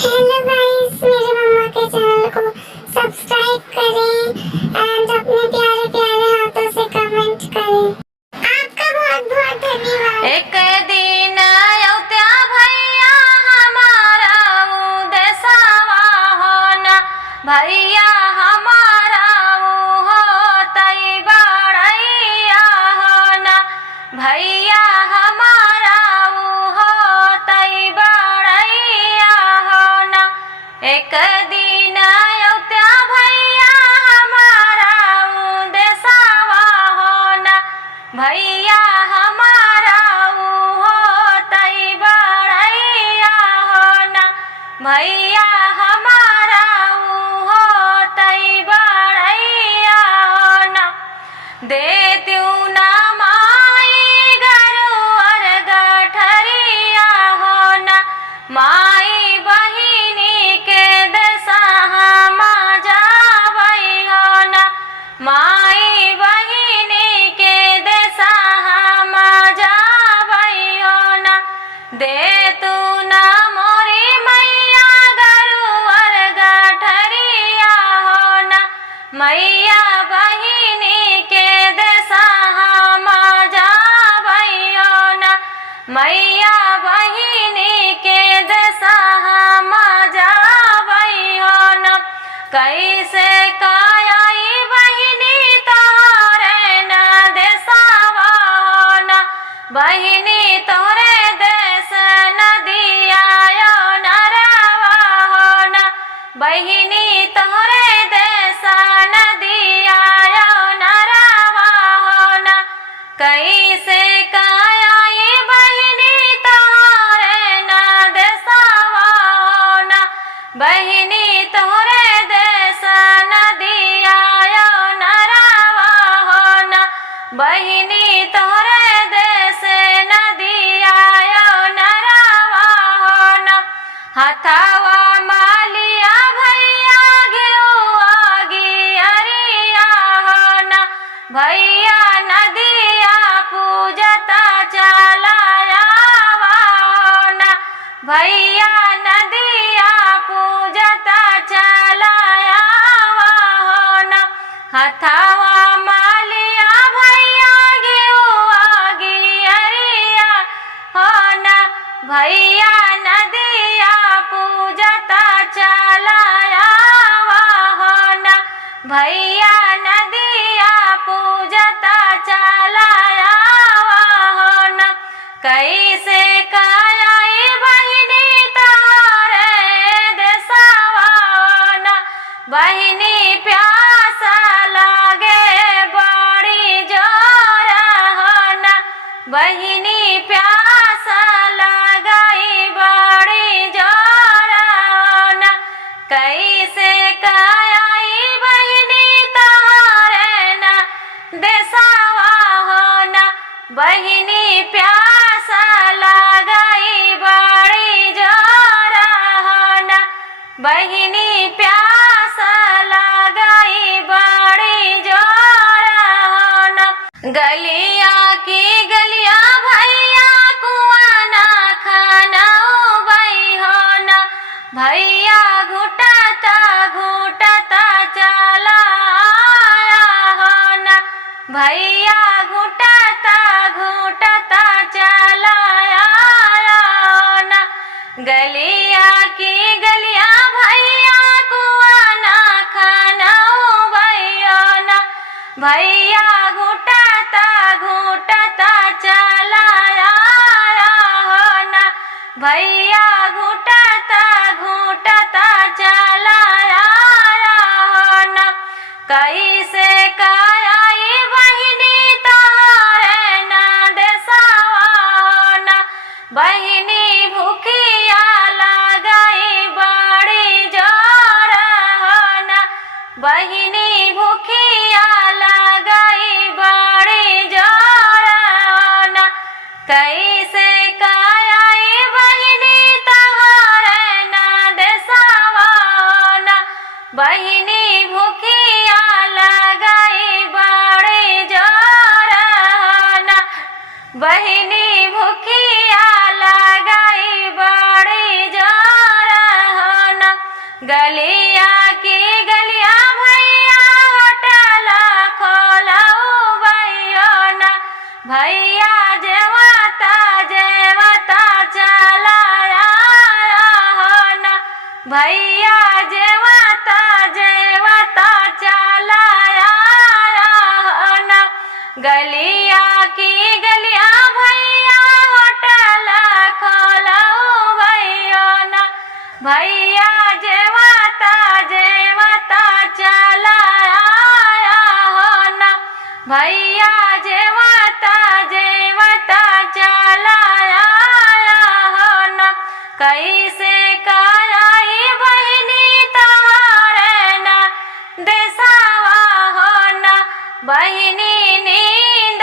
Hello guys, मेरे mama के channel को सब्सक्राइब करें एंड अपने प्यारे प्यारे हाथों से कमेंट करें। आपका बहुत बहुत धन्यवाद। एक दिन औत्या भैया हमारा देशवा हो ना, भैया हमारा हो तई बड़ैया हो ना, भैया हमारा हो तई बड़ैया हो ना। एक दिन औत्या भैया हमारा देशवा हो ना, भैया हमारा हो तई बड़ैया हो ना, भैया हमारा हो तई बड़ैया हो ना। देत्यू ना माई गरुअर गठरिया हो ना, माई बहिनी के दशहा मा जावई हो ना, माई बहिनी के दशहा मा जावई हो ना। दे तू ना मोरी मैया गरुअर गठरिया हो ना, मैया बहिनी के दशहा मा जावई हो ना, मैया बहिनी के दशहा मा जावई हो ना। कैसे कायाई बहिनी तोरे न देशवा हो ना, बहिनी तोरे देश नदिया नरवा हो ना, बहिनी तोरे देश नदिया नरवा हो ना। कैसे कायाई बहिनी तोरे न देशवा हो ना, बहिनी तोरे देश नदिया नरवा हो ना, बहिनी तोरे देश नदिया नरवा हो ना। हथवा मालिया भैया घेउआ गियरिया हो ना, भैया नदिया पूजता चलाया हो ना, भैया नदिया पूजता चलाया हो ना। हथवा मालिया भैया घेउआ गियरिया हो ना, भैया नदिया पूजता चलाया हो ना, भैया नदिया पूजता चलाया हो ना। कैसे कायाई बहिनी तोरे देशवा हो ना, बहिनी प्यास लागे बड़ी जोर हो ना, बहिनी प्यास लगाई बड़ी जोर हो ना। कैसे कायाई बहिनी तोरे न देशवा हो ना, बहिनी प्यास लगाई बड़ी जोर हो ना, बहिनी प्यास लगाई बड़ी जोर हो ना। गलिया की गलिया भैया कुआं ना खाना बई हो ना, भैया घुटता घुटता चलाया हो ना, भैया घुटता घुटता चलाया हो ना। गलिया की गलिया भैया कुआं ना खाना बई हो ना, भैया घुटता घुटता चलाया हो ना, भैया घुटता घुटता चलाया हो ना। कैसे कायाई बहिनी तोरे न देशवा हो ना, बहिनी भूखिया लगाई बड़ी जोर हो ना, बहिनी भूखिया लगाई बड़ी जोर हो ना। कैसे कायाई बहिनी तोरे न देशवा हो ना, बहिनी भूखिया लगाई बड़ी जोर हो ना, बहिनी भूखिया लगाई बड़ी जोर हो गलिया की गलिया भैया होटल खोलऊ भैया ना भैया जेवता जेवता चलाया हो ना भैया जेवता जेवता चलाया हो ना गलिया की गलिया भैया होटल खोलऊ भैया ना भैया जेवता जेवता चलाया हो ना भैया जेवता जेवता चलाया हो ना कैसे कराई बहिनी तोहरे ना देसावा हो ना बहिनी नींद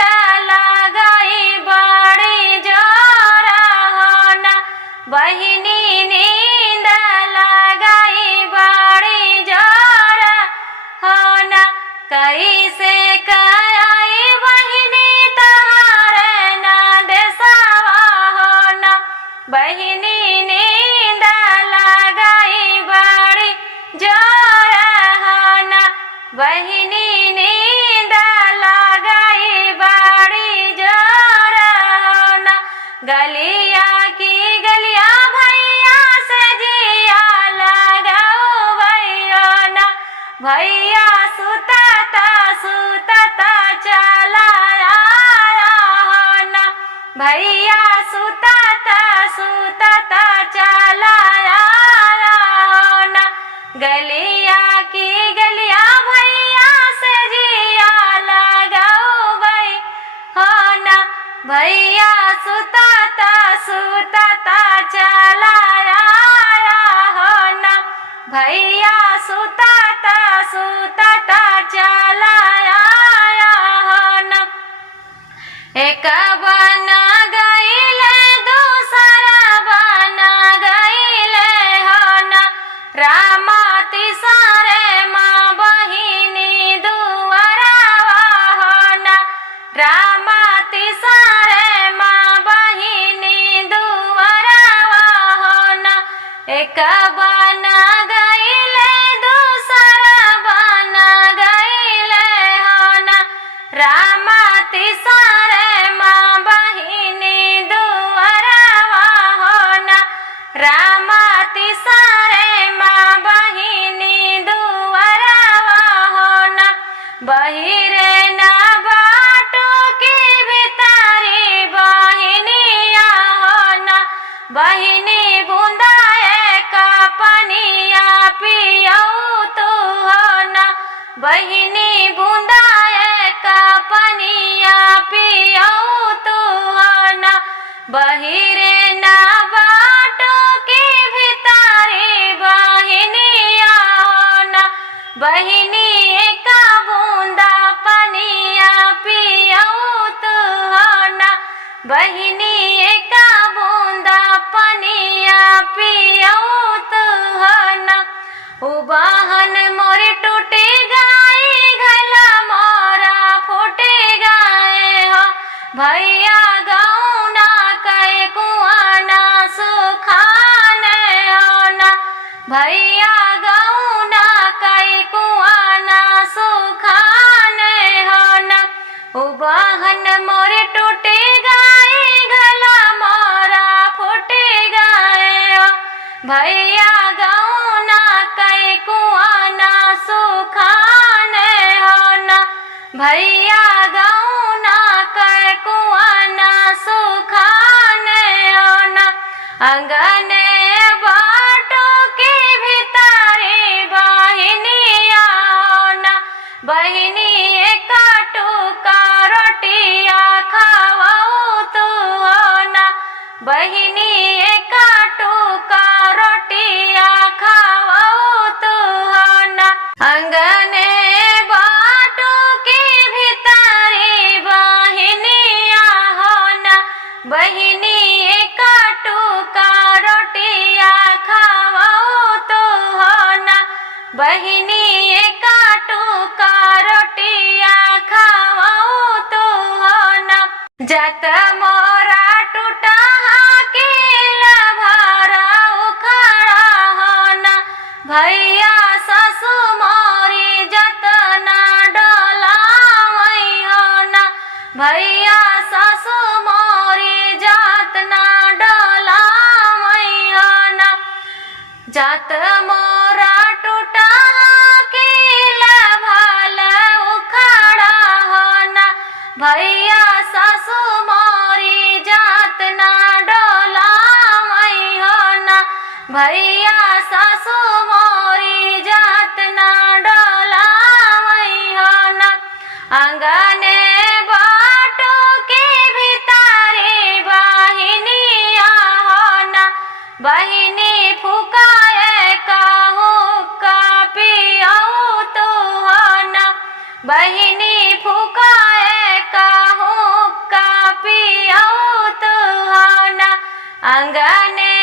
लगाई बड़ी जोरा हो ना बहिनी नींद लगाई बड़ी जोरा हो ना कैसे कराई बहिनी तोहरे ना देसावा हो ना बहिनी नींद लगाई बड़ी जोरा हो ना बहिनी नींद लगाई बड़ी जोरा हो ना गलिया की गलिया भैया से जिया लगाऊ भैया ना भैया सुतता सुतता चलाया हो ना भैया सुतता सुतता चलाया हो ना गलिया की गलिया भैया से जिया लगाऊ भई हो ना भैया सुतता सुतता चलाया हो ना भैया सुतता सुतता चलाया हो ना एक बना गईले दूसरा बना गईले हो ना रामा तिसरे माँ बहिनी दुआरावा हो ना रामा तिसरे माँ बहिनी दुआरावा हो ना एक बना गईले दूसरा बना गईले हो ना रामा तिसरे माँ बहिनी दुआरावा हो ना रामा तिसरे माँ बहिनी दुआरावा हो ना बहिरे ना बाटो की भितारी बहिनिया हो ना बहिनी बूंदाए का पनिया पियऊ तू हो ना बहिनी बूंदाए का पनिया पियऊ तू हो ना बहिरे ना बाटो की भितारी बहिनिया हो ना बहिनी का बूंदा पनिया पियऊ तू हो ना बहिनी का बूंदा पनिया पियऊ तू हो ना उबाहन मोरी टूटी गाई घला मोरा फूटी गाए हो भैया गौना कै कुआना सुखाने हो ना भैया गौना कै कुआना सुखाने हो ना उबाहन मोरी टूटी गाई घला मोरा फूटी गाए हो भैया गौना कै कुआना सुखाने हो ना भैया गौना कै कुआना सुखाने हो ना अंगने बाटो की भितारी बहिनिया हो ना बहिनी काटू का रोटिया खावऊ तू हो ना बहिनी काटू का रोटिया खावऊ तू हो ना अंगने बाटो की भितारी बहिनिया हो ना बहिनी काटू का रोटिया खावऊ तू हो ना बहिनी काटू का रोटिया खावऊ तू हो ना जत मोरा टूटा के भरा उखड़ा हो ना भैया सासु मोरी जतना डोलावैहना भैया सासु मोरी जतना डोलावैहना जात मोरा टूटा किल भल उखड़ा होना भैया सासु मोरी जतना डोलावैहना भैया सासु मोरी जतना डोलावैहना अंगने बाटो के भीतरे बहिनिया होना बहिनी फुकाए कहू का पियाऊ तो होना बहिनी फुकाए कहू का पियाऊ तो होना अंगने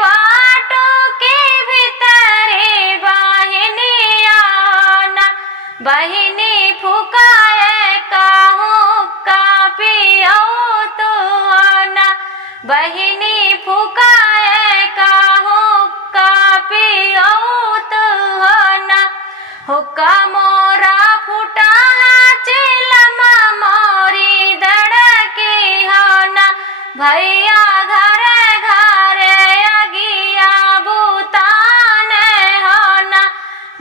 बाटो के भीतरे बहिनिया होना बहिनी फुकाए कहू का पियाऊ तो होना बहिनी फुकाए कहू का पियाऊ तो होना हुक्का मोरा फुटा चिलमा मोरी दड़की होना भैया घरे घरे अगिया बुताने होना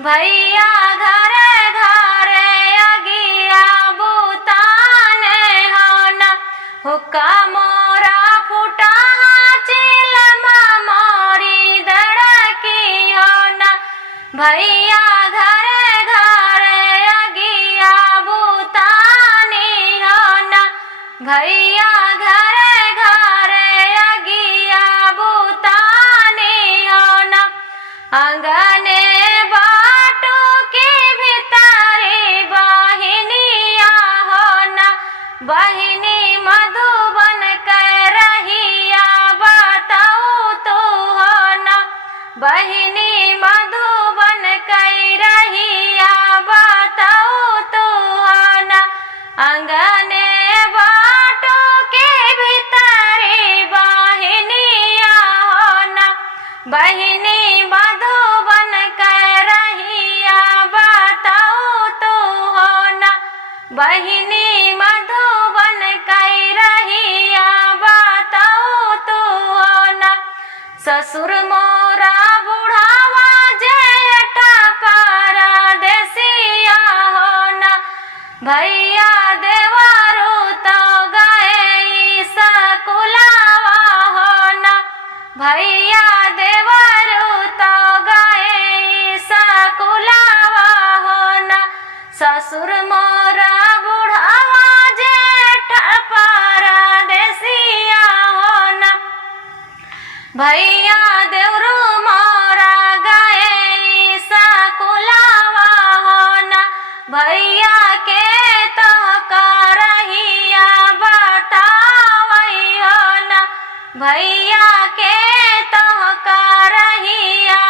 भैया घरे घरे अगिया बुताने होना हुक्का मोरा फुटा चिलमा मोरी दड़की होना भैया घरे घरे अगिया बुतानी होना भैया घरे घरे अगिया बुतानी होना अंगने बाटो के भीतरे बहिनिया होना बहिनी मधुबन कर रहिया बताऊ तो होना बहिनी मधुबन कर रहिया बताऊ तो होना अंगने बाटो के भीतरे बहिनिया होना बहिनी मधुबन कर रहिया बताऊ तो होना बहिनी मधुबन कर रहिया बताऊ तो होना ससुर मोरा बुढ़ावा जेठा परदेसिया होना भैया देवरू तो गए सकुलावा होना भैया देवरू तो गए सकुलावा होना ससुर मोरा बुढ़ावा जेठा परदेसिया होना भैया देवरू मोरा गए सकुलावा होना भैया के तो करहिया बतावई होना भैया के तो करहिया